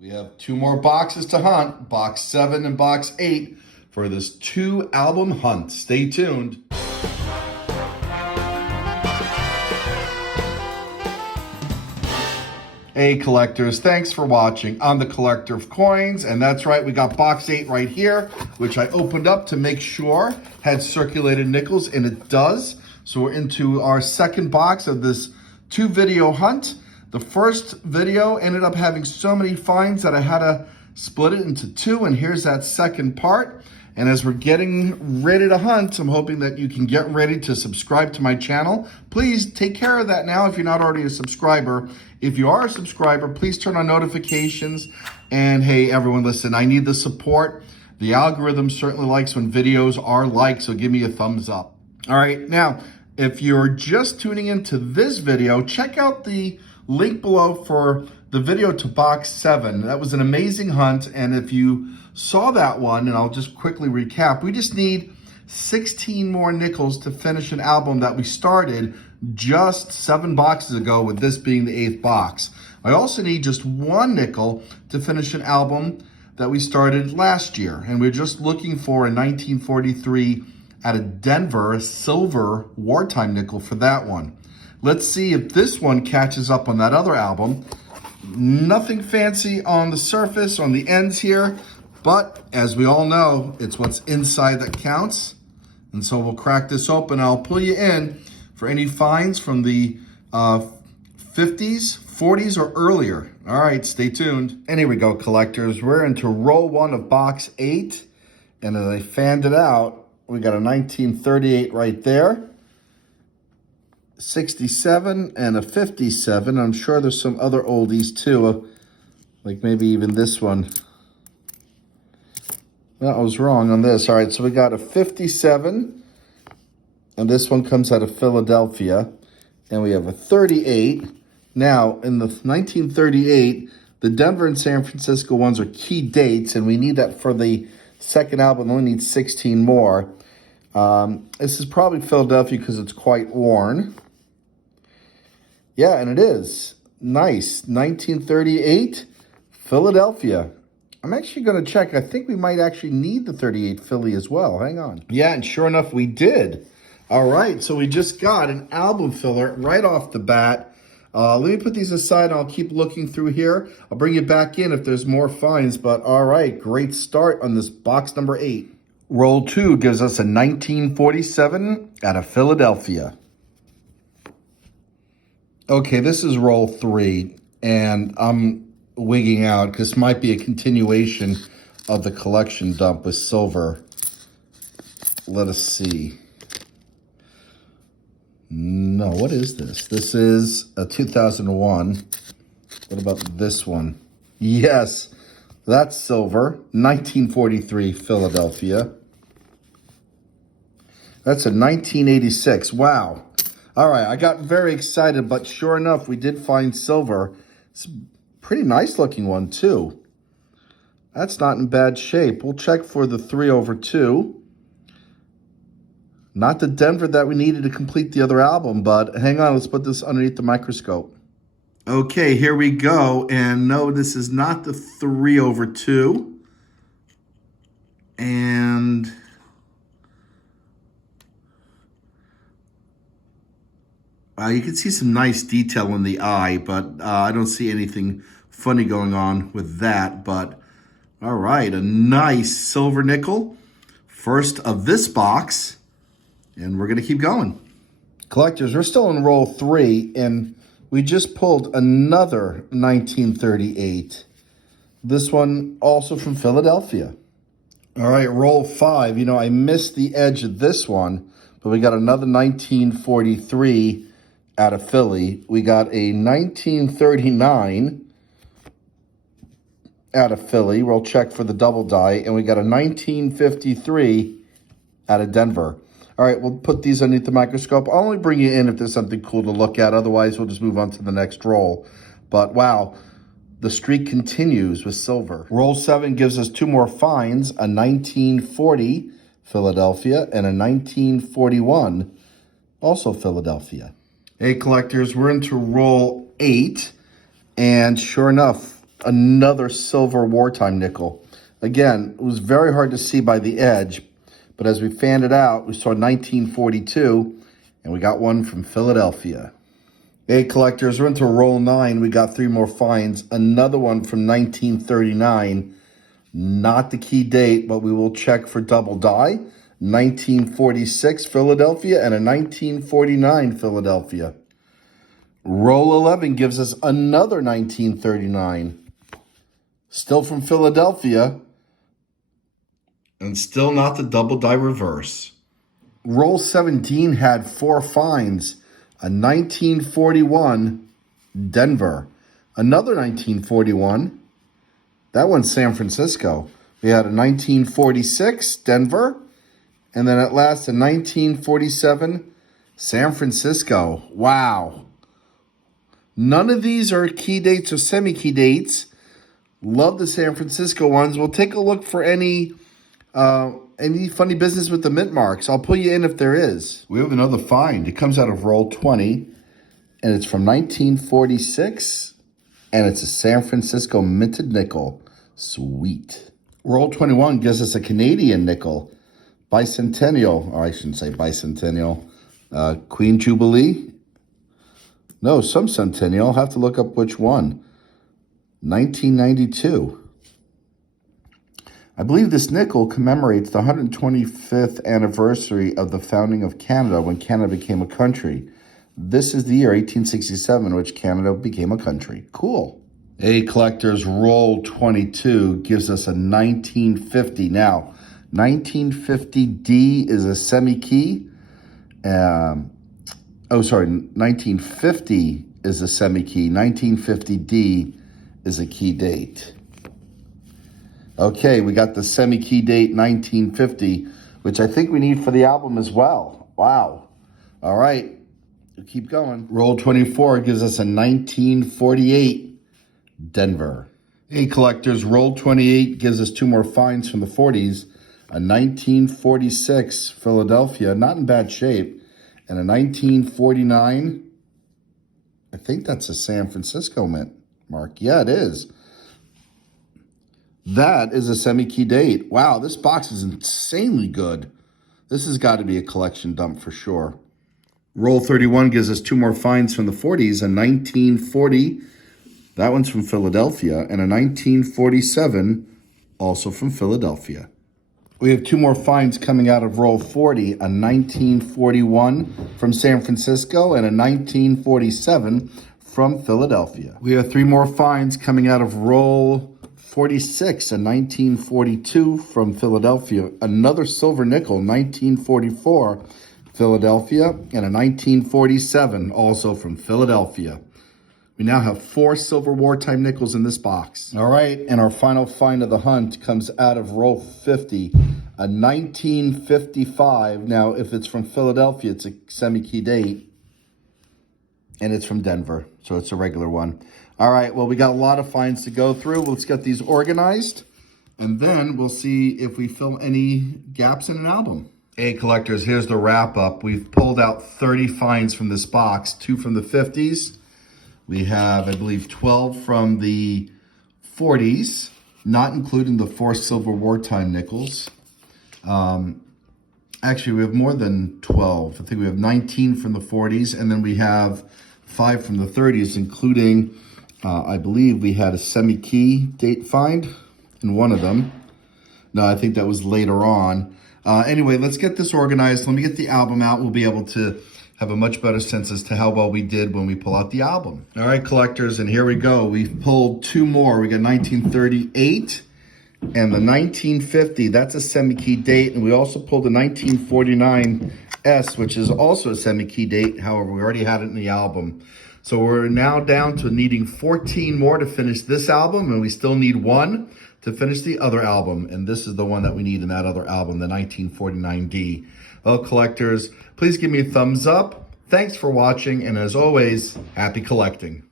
We have two more boxes to hunt, box 7 and box 8, for this 2-album hunt. Stay tuned. Hey collectors, thanks for watching. I'm the collector of coins, and that's right, we got box 8 right here, which I opened up to make sure had circulated nickels, and it does. So we're into our second box of this 2-video hunt. The first video ended up having so many finds that I had to split it into 2, and here's that second part. And as we're getting ready to hunt, I'm hoping that you can get ready to subscribe to my channel. Please take care of that now if you're not already a subscriber. If you are a subscriber, please turn on notifications. And hey, everyone, listen, I need the support. The algorithm certainly likes when videos are liked, so give me a thumbs up. All right, now, if you're just tuning into this video, check out the link below for the video to box 7. That was an amazing hunt, and if you saw that one, and I'll just quickly recap, we just need 16 more nickels to finish an album that we started just 7 boxes ago, with this being the 8th box. I also need just 1 nickel to finish an album that we started last year, and we're just looking for a 1943 out of Denver silver wartime nickel for that one. Let's see if this one catches up on that other album. Nothing fancy on the surface, on the ends here, but as we all know, it's what's inside that counts. And so we'll crack this open. I'll pull you in for any finds from the 50s, 40s, or earlier. All right, stay tuned. And here we go, collectors. We're into roll 1 of box 8. And as I fanned it out, we got a 1938 right there. 67 and a 57. I'm sure there's some other oldies too, like maybe even this one. That was wrong on this. All right, so we got a 57, and this one comes out of Philadelphia, and we have a 38. Now, in the 1938, the Denver and San Francisco ones are key dates, and we need that for the second album. We only need 16 more. This is probably Philadelphia because it's quite worn. Yeah, and it is. Nice. 1938, Philadelphia. I'm actually going to check. I think we might actually need the 38 Philly as well. Hang on. Yeah, and sure enough, we did. All right, so we just got an album filler right off the bat. Let me put these aside, and I'll keep looking through here. I'll bring you back in if there's more finds, but all right, great start on this box number 8. Roll 2 gives us a 1947 out of Philadelphia. Okay, this is roll 3, and I'm wigging out because this might be a continuation of the collection dump with silver. Let us see. No, what is this? This is a 2001. What about this one? Yes, that's silver. 1943 Philadelphia. That's a 1986. Wow. All right, I got very excited, but sure enough, we did find silver. It's a pretty nice looking one, too. That's not in bad shape. We'll check for the 3/2. Not the Denver that we needed to complete the other album, but hang on, let's put this underneath the microscope. Okay, here we go. And no, this is not the 3/2. And you can see some nice detail in the eye, but I don't see anything funny going on with that. But all right, a nice silver nickel. First of this box, and we're going to keep going. Collectors, we're still in roll 3, and we just pulled another 1938. This one also from Philadelphia. All right, roll 5. You know, I missed the edge of this one, but we got another 1943 out of Philly. We got a 1939 out of Philly. We'll check for the double die. And we got a 1953 out of Denver. All right, we'll put these underneath the microscope. I'll only bring you in if there's something cool to look at. Otherwise, we'll just move on to the next roll. But wow, the streak continues with silver. Roll 7 gives us 2 more finds, a 1940 Philadelphia and a 1941, also Philadelphia. Hey collectors, we're into roll 8, and sure enough, Another silver wartime nickel. Again, it was very hard to see by the edge, but as we fanned it out, we saw 1942, and we got one from Philadelphia. Hey, collectors, we're into roll 9. We got 3 more finds. Another one from 1939. Not the key date, but we will check for double die. 1946 Philadelphia and a 1949 Philadelphia. Roll 11 gives us another 1939. Still from Philadelphia. And still not the double die reverse. Roll 17 had 4 finds. A 1941 Denver. Another 1941. That one's San Francisco. We had a 1946 Denver. And then at last a 1947 San Francisco. Wow. None of these are key dates or semi-key dates. Love the San Francisco ones. We'll take a look for any funny business with the mint marks. I'll pull you in if there is. We have another find. It comes out of roll 20, and it's from 1946, and it's a San Francisco minted nickel. Sweet. Roll 21 gives us a Canadian nickel. Bicentennial, or I shouldn't say bicentennial. Queen Jubilee. No, some centennial. I'll have to look up which one. 1992. I believe this nickel commemorates the 125th anniversary of the founding of Canada when Canada became a country. This is the year 1867, which Canada became a country. Cool. Hey, collectors, roll 22 gives us a 1950. Now, 1950D is a semi-key. 1950 is a semi-key. 1950D is a key date. Okay, we got the semi-key date 1950, which I think we need for the album as well. Wow. All right, we'll keep going. Roll 24 gives us a 1948 Denver. Hey, collectors, roll 28 gives us 2 more finds from the 40s. A 1946 Philadelphia, not in bad shape, and a 1949, I think that's a San Francisco mint mark. Yeah, it is. That is a semi-key date. Wow, this box is insanely good. This has got to be a collection dump for sure. Roll 31 gives us 2 more finds from the 40s. A 1940, that one's from Philadelphia, and a 1947, also from Philadelphia. We have 2 more finds coming out of roll 40. A 1941 from San Francisco and a 1947 from Philadelphia. We have 3 more finds coming out of roll 46, a 1942 from Philadelphia, another silver nickel, 1944, Philadelphia, and a 1947, also from Philadelphia. We now have 4 silver wartime nickels in this box. All right, and our final find of the hunt comes out of roll 50, a 1955. Now, if it's from Philadelphia, it's a semi-key date, and it's from Denver, so it's a regular one. All right, well, we got a lot of finds to go through. Let's get these organized, and then we'll see if we fill any gaps in an album. Hey, collectors, here's the wrap-up. We've pulled out 30 finds from this box, 2 from the 50s. We have, I believe, 12 from the 40s, not including the 4 silver wartime nickels. Actually, we have more than 12. I think we have 19 from the 40s, and then we have 5 from the 30s, including... I believe we had a semi-key date find in one of them. No, I think that was later on. Anyway, let's get this organized. Let me get the album out. We'll be able to have a much better sense as to how well we did when we pull out the album. All right, collectors, and here we go. We've pulled 2 more. We got 1938 and the 1950. That's a semi-key date. And we also pulled the 1949 S, which is also a semi-key date. However, we already had it in the album. So we're now down to needing 14 more to finish this album, and we still need 1 to finish the other album. And this is the one that we need in that other album, the 1949D. Well, collectors, please give me a thumbs up. Thanks for watching, and as always, happy collecting.